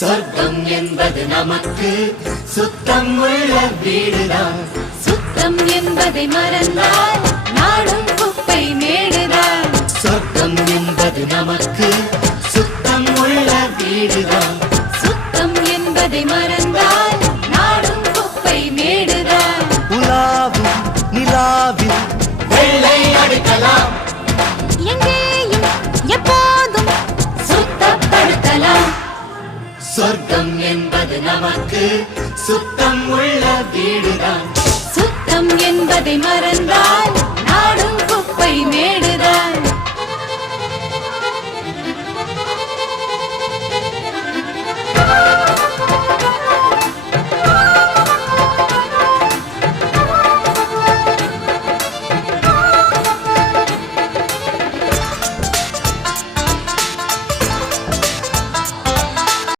சொர்க்கம் என்பது நமக்கு சுத்தம் உள்ள வீடுதான். சுத்தம் என்பதை மறந்தால் நாடும் குப்பை மேடுதான். சொர்க்கம் என்பது நமக்கு சுத்தம் உள்ள வீடுதான். சுத்தம் என்பதை மறந்தால் நாடும் குப்பை மேடுதான். உலாவும் நிலாவில் வெள்ளை அடிக்கலாம். எங்கேயும் எப்போதும் சுத்தப்படுத்தலாம். சொர்க்கம் என்பது நமக்கு சுத்தம் உள்ள வீடுதான். சுத்தம் என்பதை மறந்தால் நாடும் குப்பை மேடுதான்.